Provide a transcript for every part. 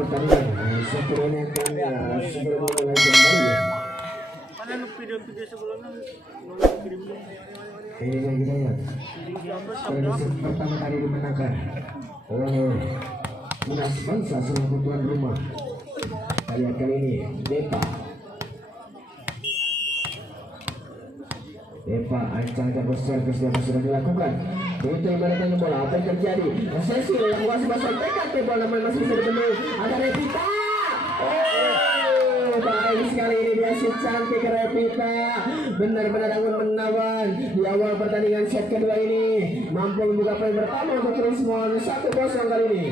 pertandingan sebenarnya kan sudah mulai kembali ya. Mana video-video sebelumnya kirim Ini yang kita lihat. Pertandingan pertama kali dimenangkan oleh Munas Bangsa selaku tuan rumah. Kali ini Depa ancang-ancang berservis yang sudah dilakukan. Begitu ibaratnya bola, apa yang terjadi? Sesi yang was-wasan dekat ke bola masih bisa dipenuhi. Ada Revita. Oh, baik sekali ini dia shoot cantik Revita. Benar-benar anggun menawan di awal pertandingan set kedua ini. Mampu membuka poin pertama untuk Krismon 1-0 kali ini.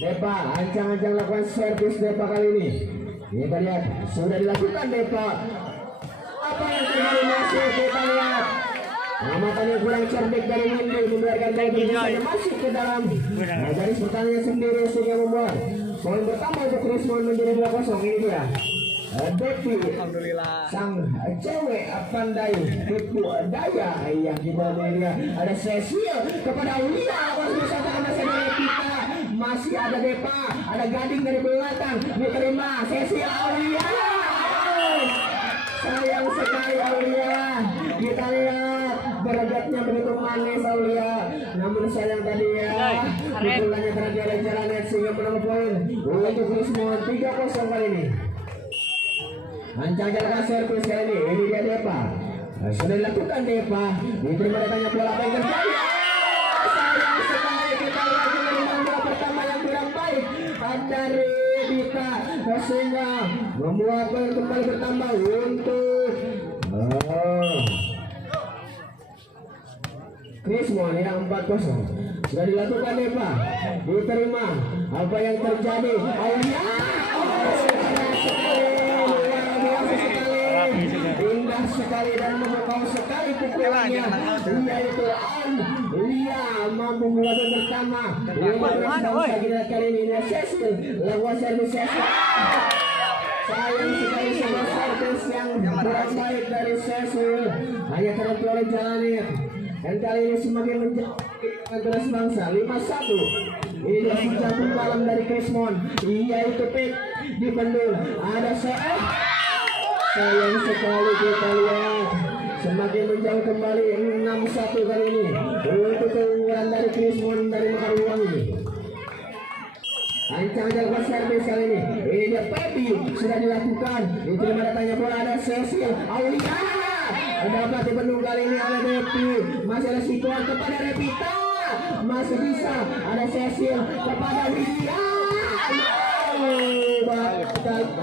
Depa ancang-ancang lakukan servis Depa kali ini. Kita lihat sudah dilakukan Depa. Apa yang terjadi masuk kita lihat. Amatannya kurang cerdik dari Windy membiarkan bola masuk ke dalam garis pertandingan sendiri sehingga membuat poin pertama untuk Krismon menjadi 2-0. Ini dia Devi, sang cewek pandai tipu daya yang dibawa dia. Ada Cecil kepada Aulia, masih ada Revita, masih ada Depa, ada Gading dari belakang diterima Cecil Aulia. Sayang sekali Aulia, kita lihat beratnya begitu manis Aulia, namun sayang tadi ya pukulannya terjadi oleh Jalanet sehingga menambah poin untuk Krismon 3-0 kali ini. Ancang-ancang servis kali ini dia Depa, sudah dilakukan Depa, diterima datangnya bola, apa yang terjadi? Sayang sekali kita lihat dengan bola pertama yang kurang baik dari Revita sehingga membuat poin kembali bertambah untuk Krismon yang 4-0. Sudah dilakukan Depa, diterima, apa yang terjadi? Aulia, indah sekali dan memukau sekali pukulannya. Yaitu Aulia mampu membuat pertama. Kali ini Cecil lakukan servis Cecil. Sayang sekali sebuah servis yang kurang baik dari Cecil, hanya terhenti oleh Jalanet. Dan kali ini semakin menjadi Munas Bangsa 5-1. Ini dia senjata malam dari Krismon, yaitu Pit di pendul. Ada sayang sekali kita lihat semakin menjauh kembali 6-1 kali ini untuk keunggulan dari Krismon dari Mekarwangi. Ancang-ancang servis kali ini. Ini dia Pepi sudah dilakukan. Diterima datangnya bola, ada Cecil Aulia. Dapat dibendung kali ini oleh Depi. Masih ada Sikuan kepada Revita. Masih bisa. Ada Cecil kepada Widya.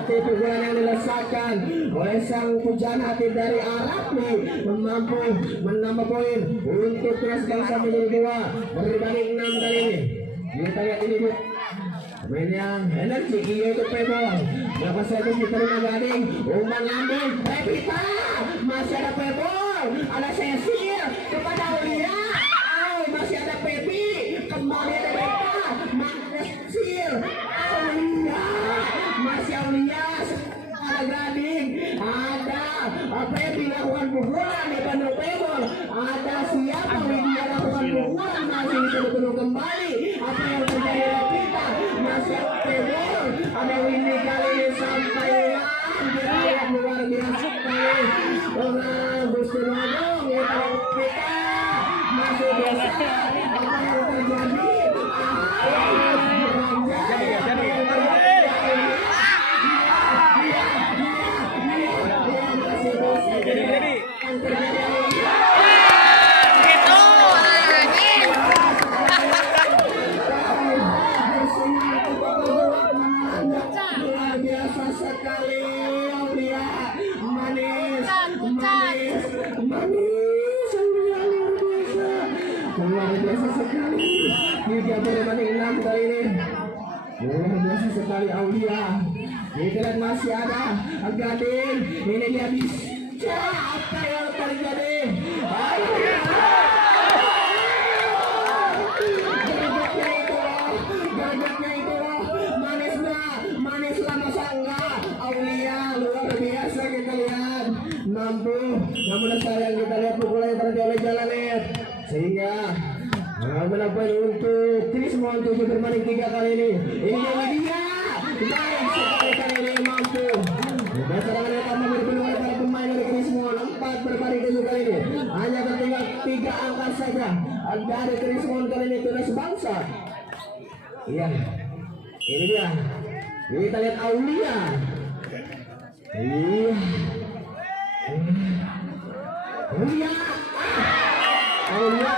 Tipu bola yang dilesakan oleh sang pujaan hati dari Arabi mampu menambah poin untuk Munas Bangsa menjadi 2 berbanding 6 kali ini. Kita lihat ini pemain yang energi yaitu Pebol. Berapa servis diterima Gading, umpan lambung Revita, masih ada Pebol, ada Cecil kepada Aulia, masih ada Pepi, kembali ada Depa, masih Cecil, Aulia, masih Aulia, ada Gading, ada Pepi lakukan pukulan di pandang Pebol, ada siapa Widya lakukan pukulan, masih dituduh kembali. Apa yang terjadi Revita, masih ada Pebol, ada Windy kali ini sampai luar biasa sekali. Gusti Nodong ya Revita masih biasa. Apa yang terjadi? Luar biasa sekali. 3-6 kali ini. Luar biasa sekali Aulia. Kita lihat masih ada Gading. Ini dia bisa. Apa yang terjadi? Aulia. Geragatnya itu loh. Manis Ini dia. Baik sekali kali ini mampu. Serangan yang pertama dipenuhi oleh para pemain dari Krismon. 4 berbanding 7 kali ini. Hanya tertinggal 3 angka saja. Dari Krismon kali ini Tunas Bangsa. Iya. Ini dia. Kita lihat Aulia. Iya. Aulia. Aulia.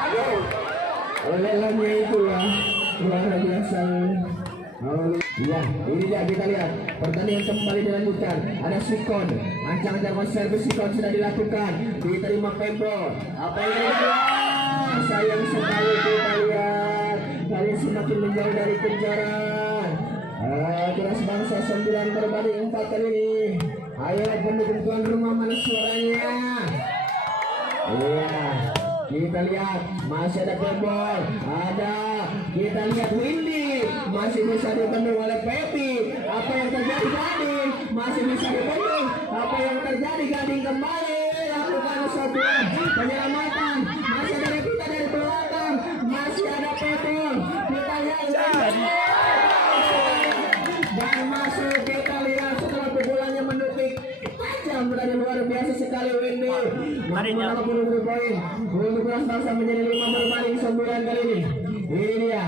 Aduh. Oleh-olehnya itu ya. Luar biasa. Iya, ini dia kita lihat pertandingan kembali dilanjutkan. Ada Sikon, ancang-ancang servis Sikon sudah dilakukan, diterima Pembo. Apa yang terjadi? Sayang sekali kita lihat, kalian semakin menjauh dari kejaran. Tunas Bangsa 9 berbanding 4 kali ini. Ayo pendukung tuan rumah, mana suaranya? Iya. Kita lihat masih ada Pebol, ada kita lihat Windy masih bisa dibendung oleh Pepi. Apa yang terjadi Gading? Masih bisa dibendung. Apa yang terjadi Gading kembali lakukan sebuah penyelamatan. Masih ada Revita dari belakang, masih ada Pebol. Kita lihat dan masuk kita lihat setelah pukulannya menukik tajam dari luar biasa sekali Windy. Menambah poin untuk Tunas Bangsa menjadi 5 berbanding 9 kali ini. Ini dia,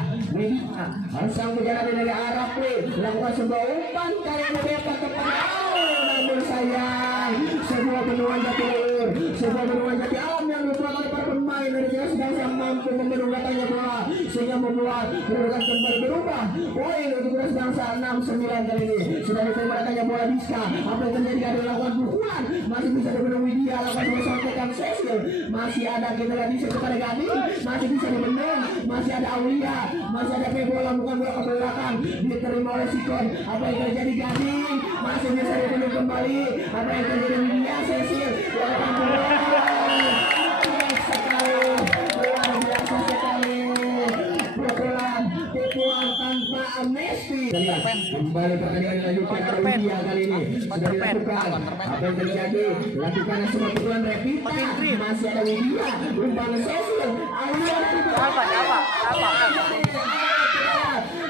sang penjalan dari Arab lakukan sebuah umpan kali ini dapat kepada namun sayang sebuah benungan jati luhur, sebuah benungan jati alam yang dibuat oleh para pemain dari Tunas Bangsa mampu membendung datangnya bola sehingga membuat kedudukan kembali berubah. Poin untuk Tunas Bangsa 6-9 kali ini sudah diterima datangnya bola Diska. Apa yang terjadi ada lakukan pukulan masih bisa dibendung Widya lakukan sebuah sontekan Cecil, masih ada kita lihat Diska kepada Gading masih bisa dibendung, masih ada Aulia, masih ada bola bukan bola ke belakang diterima oleh Sikon. Apa yang terjadi Gading masih bisa dibendung kembali. Apa yang terjadi Widya Cecil lakukan pukulan sekali luar biasa sekali pukulan tanpa amnesti. Kembali pertandingan dilanjutkan oleh Widya kali ini sudah dilakukan. Apa yang terjadi lakukan semua pukulan Revita masih ada Widya umpan Cecil Aulia dari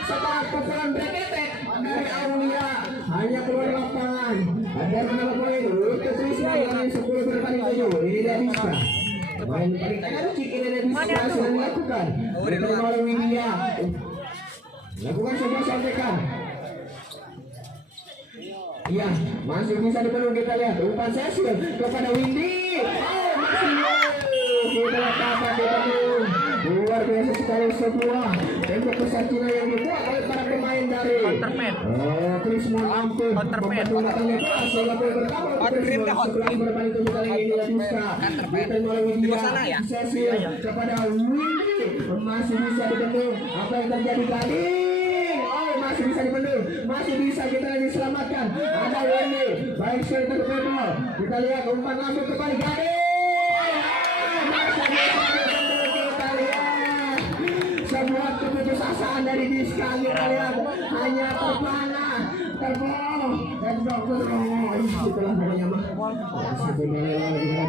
setelah pukulan breketek dari Aulia hanya keluar lapangan. Ada menambah poin untuk Trisma yang 10 berbanding 7. Ini dia Diska. Main paling tercik ini dari Diska sudah dilakukan. Diterima oleh Widya. Lakukan sebuah sontekan. Iya, masih bisa dipenuhi kita lihat umpan Cecil kepada Windy. Oh, masih kita lakukan dipenuhi. Luar biasa sekali sebuah tembok besar Cina yang dibuat oleh para pemain dari Krismon mampu membantu datangnya bola sehingga poin pertama untuk Krismon 11 berbanding 7 kali ini Diska diterima oleh Widya Cecil kepada Windy masih bisa dibendung. Apa yang terjadi Gading? Oh, masih bisa dibendung, masih bisa kita lagi selamatkan. Ada Windy baik sekali terpedal. Kita lihat umpan lambung kepada Gading. Sebuah keputusasaan dari Diska kita lihat hanya terpana itulah pokoknya mah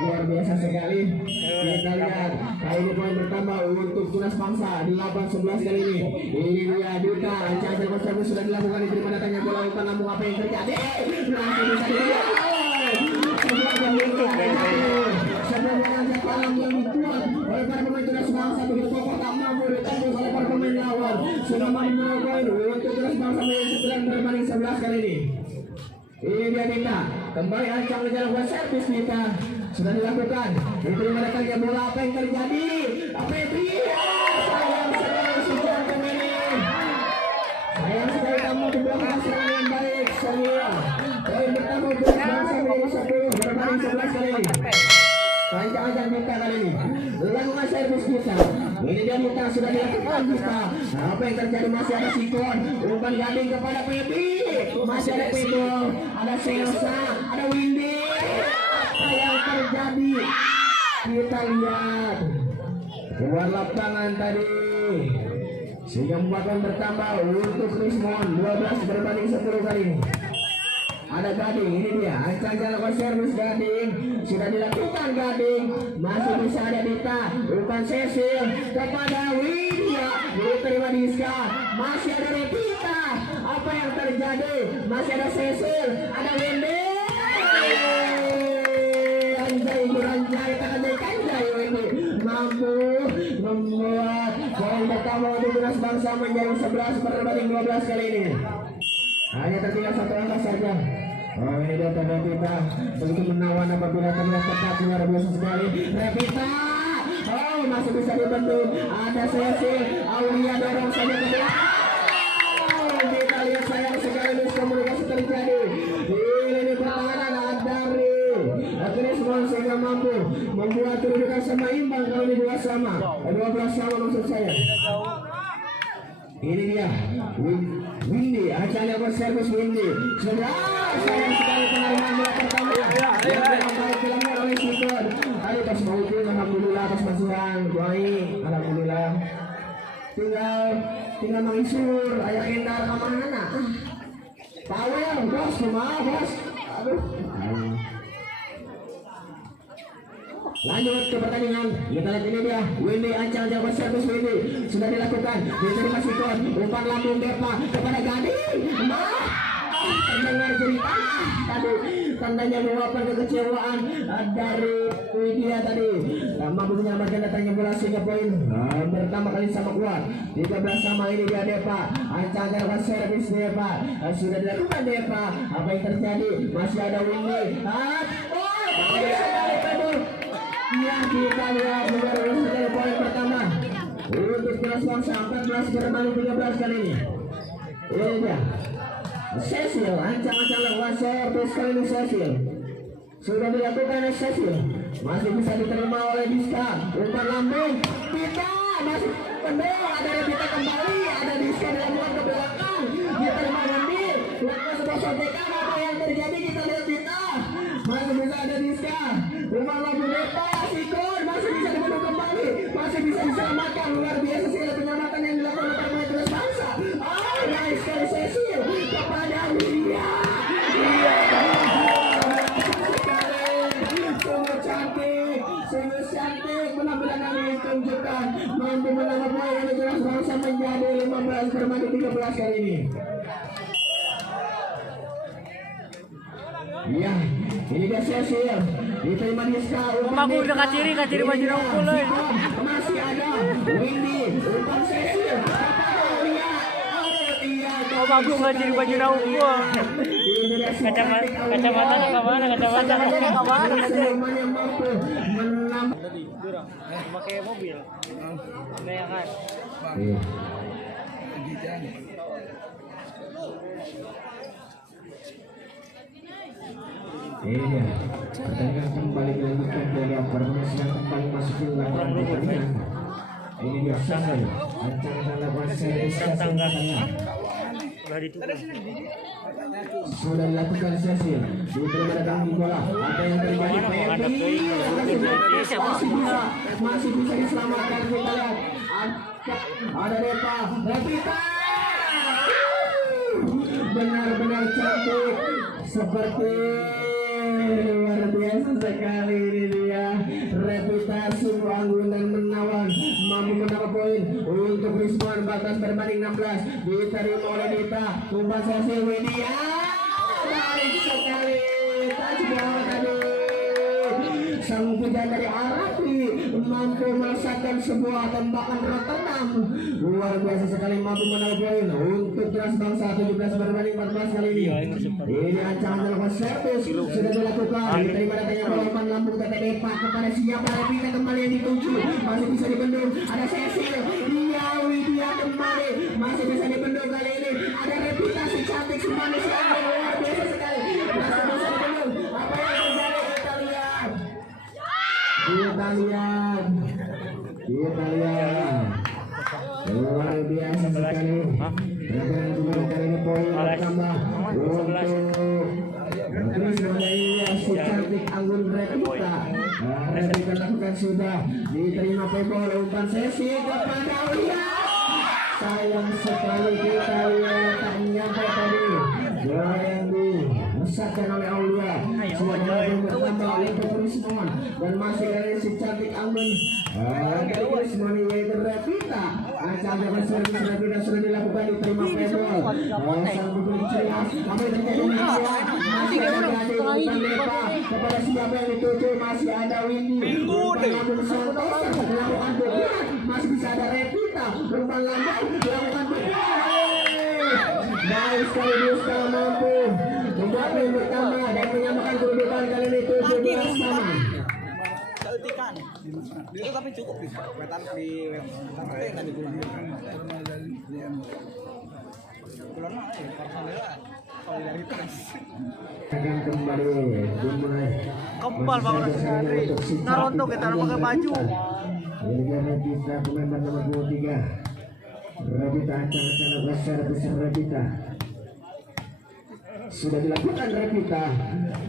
luar biasa sekali. Kita lihat kali ini poin bertambah untuk Tunas Bangsa 8-11 kali ini. Ini dia Duta ancang servis sudah dilakukan diterima datangnya bola umpan lambung. Apa yang terjadi langsung bisa dilihat sebuah alam yang dibuat oleh para pemain Tunas Bangsa begitu kokoh tak mampu ditembus oleh para pemain lawan. Sudah menambah poin untuk Tunas Bangsa menjadi 9 berbanding 11 kali ini. Ini dia Dita kembali ancang menjalankan servis Dita sudah dilakukan diterima datangnya bola. Apa yang terjadi? Apa yang sayang sekali sudah kembali. Sayang sekali kamu dibuat serangan yang baik semua. Poin bertambah untuk Bangsa menjadi 10 berbanding 11 kali ini. Rancang-rancang Dita kali ini lakukan servis Dita. Ini dia Dita sudah dilakukan Dita. Apa yang terjadi? Masih ada Sikon umpan Gading kepada Pepi, masih ada Pedro, ada Selsa, ada Windy. Apa yang terjadi? Kita lihat keluar lapangan tadi sehingga membuat bertambah untuk Krismon 12 berbanding 10 kali ini. Ada Gading, ini dia ancang jalan servis Gading sudah dilakukan. Gading masih bisa ada Dita umpan Cecil kepada Widya diterima Diska masih ada Revita. Apa yang terjadi? Masih ada Cecil, ada Wendy. Anjay, beranjay, kanjay Wendy mampu membuat poin pertama untuk Tunas Bangsa menjadi 11 berbanding 12 kali ini. Hanya tertinggal satu angka saja. Oh, ini dia Revita begitu menawan apabila terlihat tepat, luar biasa sekali. Revita, oh masih bisa dibentuk. Ada Cecil, Aulia dorong saja ke belakang. Kita lihat sayang sekali miskomunikasi terjadi. Ini pertahanan dari Krismon sehingga mampu membuat kedudukan sama imbang. Kalau ini 2 sama, 12 sama maksud saya. Ini dia Windy, acaranya berservis Windy. Sudah sayang sekali penerimaan bola pertama yang dilakukan oleh Sikon. Tadi pas mau alhamdulillah atas masukan baik, alhamdulillah. Tinggal mengisur ayah Endar kemana? Power bos, kumaha bos? Aduh. Lanjut ke pertandingan. Kita lihat ini dia Windy, ancang jago servis Windy sudah dilakukan. Diterima Sikon, umpan lambung Depa kepada Gadi. Terdengar cerita tadi tandanya meluapkan kekecewaan dari Widya tadi. Mampu menyelamatkan datangnya bola sehingga poin pertama kali sama kuat 13 sama. Ini dia Depa, ancang jago servis Depa sudah dilakukan Depa. Apa yang terjadi? Masih ada Windy. Ya, kita lihat luar biasa dari poin pertama untuk Tunas Bangsa 14 berbanding 13 kali ini. Ini dia Cecil, ancang-ancang lewat servis kali ini. Cecil sudah dilakukan oleh Cecil, masih bisa diterima oleh Diska. Umpan lambung Pita masih penuh, ada Pita kembali, ada Diska dalam ruang ke belakang. Diterima Wendy, lakukan sebuah sotekan. Apa yang terjadi? Kita lihat Pita masih bisa ada Diska. Umpan lambung Depa, Sikon masih bisa dibunuh kembali, masih bisa diselamatkan. Luar biasa sekali penyelamatan yang dilakukan oleh pemain Tunas Bangsa. Oh, nice sekali Cecil kepada Widya. Sungguh cantik, benar-benar kami tunjukkan mampu menambah poin oleh Tunas Bangsa menjadi 15 berbanding 13 kali ini. Iya, ini dia Cecil, diterima Diska. Aku udah kaciri baju rambut loh. Masih ada Windy, umpan Cecil. Oh, bagus kaciri baju rambut. Kacamata ke mana? Tadi durang, pakai mobil. Kayak kan. Iya, pertandingan kembali dilanjutkan dari permainan yang kembali masuk ke lapangan pertandingan. Ini dia Sandal, ancang lakukan servis tangga. Sudah dilakukan Cecil, diterima datang di bola. Apa yang terjadi? Masih bisa diselamatkan. Kita lihat ada Depa, Revita. Benar-benar cantik, seperti luar biasa sekali. Ini dia Revita, sungguh anggun dan menawan, mampu menambah poin untuk Rismon. Batas berbanding 16 diterima oleh Dita. Umpan Cecil, Widya baik sekali, touchdown tadi. Sang pujian dari Arapi mampu merasakan sebuah tembakan Rotterdam. Luar biasa sekali, mampu menambah poin untuk Tunas Bangsa 17 berbanding 14 kali ini. Ini ancaman melakukan servis sudah dilakukan. Diterima datanya bola, umpan lambung dari Depa kepada siapa? Revita kembali yang dituju, masih bisa dibendung. Ada Cecil, dia Widya kembali, masih bisa dibendung kali ini. Ada Revita, si cantik, si manis yang luar biasa sekali, masih bisa dibendung. Apa yang terjadi? Kita lihat luar biasa sekali. Dan juga kali ini poin bertambah untuk si cantik anggun Revita. Revita lakukan sudah diterima pebol, umpan Cecil kepada Aulia. Sayang sekali, kita lihat tak nyampe tadi. Bola yang dimesatkan oleh Aulia. Sudah bertambah oleh Rismon dan masih dari si cantik anggun dari Krismon yaitu Revita. Ancang-ancang servis Revita sudah dilakukan diterima Pebol. Sang pukul celah. Apa yang terjadi di dia? Masih ada bukan Depa. Kepada siapa yang dituju masih ada Windy. Namun Santos dilakukan pukulan. Masih bisa ada Revita. Rumah lambat dilakukan pukulan. Baik sekali Duska mampu membuat poin pertama dan menyamakan kedudukan kali ini 17 sama. Keutikan itu tapi cukup di wetan di web tadi bulan solidaritas Akan kembali dimulai Kempal banget Andri. Naruto kita pakai baju. Ini Revita pemain nomor 23. Revita ancang-ancang besar Revita sudah dilakukan Revita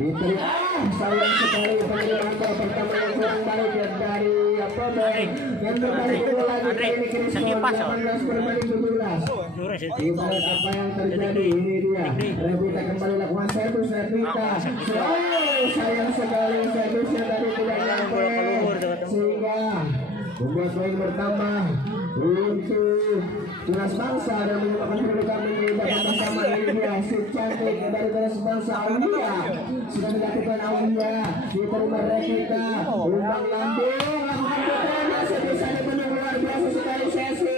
diterima. Sayang sekali penerimaan bola pertama yang kurang baik dari Apobel yang berbalik kedua lagi kali ini Krismon 18 berbanding 17. Kita lihat apa yang terjadi. Ini dia Revita kembali lakukan servis Revita. Sayang sekali servisnya tadi tidak nyampe sehingga membuat poin bertambah untuk Tunas Bangsa dan menyebabkan kedudukan menjadi babak sama. Ini dia si cantik dari Tunas Bangsa Aulia sudah dilakukan. Aulia diterima Revita umbang lambung lakukan pukulan masih bisa dipenuhi. Luar biasa sekali sesi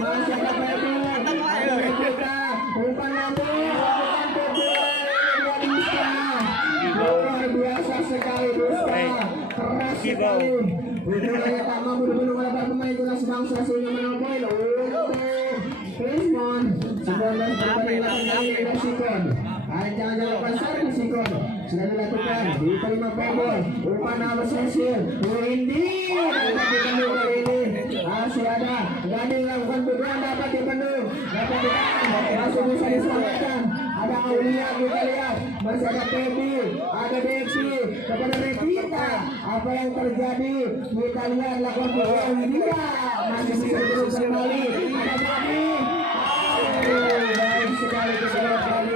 masih ada Pebol ada Revita umbang lambung lakukan pukulan. Ini dia luar biasa sekali Duska keras sekali. Pukulannya tak mampu dibunuh oleh para pemain Tunas Bangsa sehingga menang poin untuk Krismon 19 berbanding 8 kali ini Sikon. Ancang-ancang lakukan servis Sikon sudah dilakukan diterima Pebol umpan Abas Cecil Windy dapat dipenuh kali ini. Masih ada Gading lakukan pukulan dapat dipenuh dapat ditahan masih bisa diselamatkan. Ada Aulia kita lihat masih ada Pebi ada Devi kepada Revita. Apa yang terjadi kita lihat lakukan pukulan dia masih bisa terus kembali. Ada Bobby baik sekali kedua kali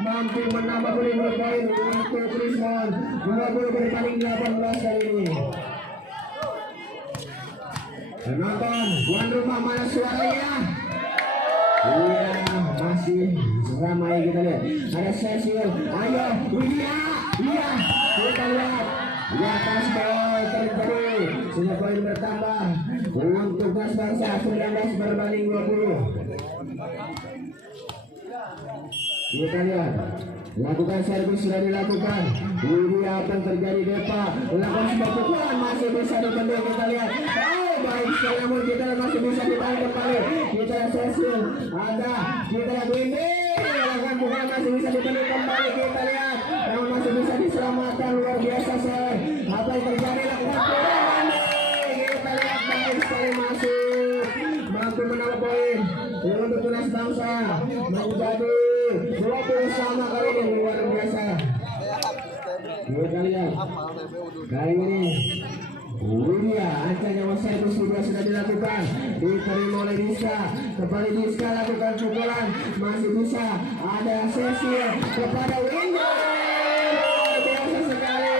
mampu menambah poin untuk Krismon 20 berbanding 18 kali ini. Penonton tuan rumah mana suaranya? Iya masih ramai kita lihat. Ada Cecil, ayo Widya, iya kita lihat di atas bola terjadi sudah poin bertambah untuk Tunas Bangsa 19 berbanding 20. Kita lihat lakukan servis sudah dilakukan. Ini apa yang terjadi Depa melakukan sebuah pukulan masih bisa dibendung. Kita lihat baik sekali namun kita masih bisa ditahan kembali. Kita lihat Cecil ada kita lihat Windy melakukan pukulan masih bisa dibendung kembali. Kita lihat namun masih bisa diselamatkan. Luar biasa sekali apa yang terjadi lakukan pukulan kita lihat baik sekali masuk mampu menambah poin untuk Tunas Bangsa menjadi 20 sama kali ini. Luar biasa kita lihat kali ini Widya ancang nyawa servis juga sudah dilakukan diterima oleh Diska. Kembali Diska lakukan pukulan masih bisa ada Cecil kepada Windy. Luar biasa sekali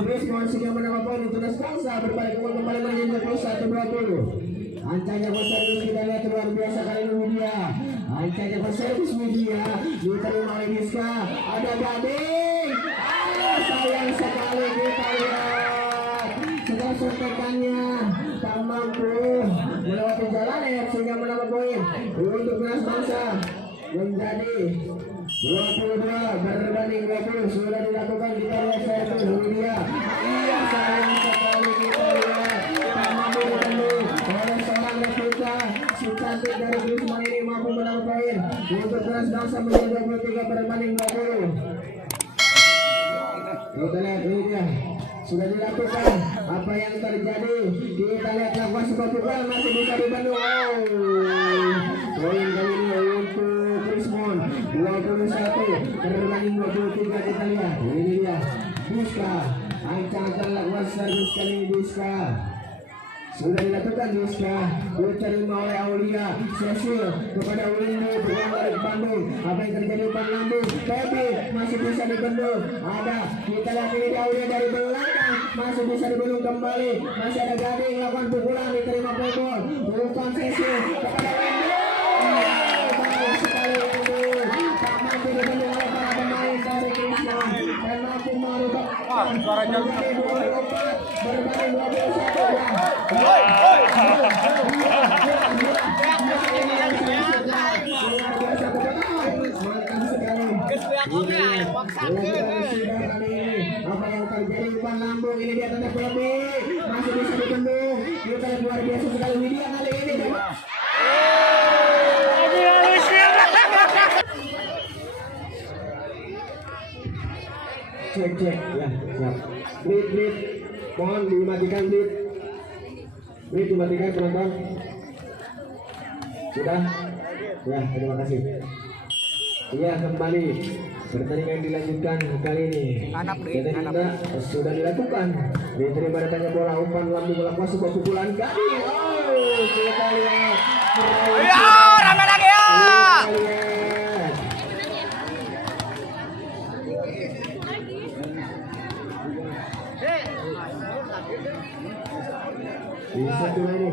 Krismon sehingga menambah poin untuk Tunas Bangsa berbalik kembali menjadi 21-20. Ancanya servis kita lihat luar biasa kali ini Widya. Ancanya servis Widya diterima oleh Diska. Ada Gading. Sayang sekali kita lihat setelah suntikannya tak mampu melewati jalan sehingga menambah poin untuk Tunas Bangsa menjadi 22 berbanding 20. Sudah dilakukan di area servis Widya. Iya sayang sekali kita lihat tak mampu ditembus oleh seorang Revita. Si cantik dari Krismon ini mampu menambah poin untuk Tunas Bangsa menjadi 23 berbanding 20. Kita lihat ini dia sudah dilakukan apa yang terjadi. Kita lihat lakukan sebuah pukulan masih bisa dibendung. Poin kali ini untuk Krismon 21 berbanding 23. Kita lihat ini dia Diska ancang-ancang lakukan servis kali ini Diska sudah dilakukan Rizka diterima oleh Aulia Cecil kepada Windu bukan dari Bandung. Apa yang terjadi umpan lambung Baby masih bisa dibendung. Ada kita lihat ini Aulia dari belakang masih bisa dibendung kembali. Masih ada Gading lakukan pukulan diterima Pebol umpan Cecil kepada Windu. Baik sekali Windu tak mampu dibendung oleh para pemain dari Krishna dan mampu merubah berbanding 21. Apa yang terjadi umpan lambung ini dia tanda Baby masih bisa dibendung. Kita luar biasa sekali Widya kali ini. Cek ya siap. Blit mohon dimatikan blit dimatikan penonton. Sudah ya terima kasih. Iya kembali pertandingan dilanjutkan kali ini. Kita sudah dilakukan. Diterima datangnya bola umpan lambung melakukan sebuah pukulan Gading. Oh kita lihat. Ayo rame lagi ya. Bisa tuh ini.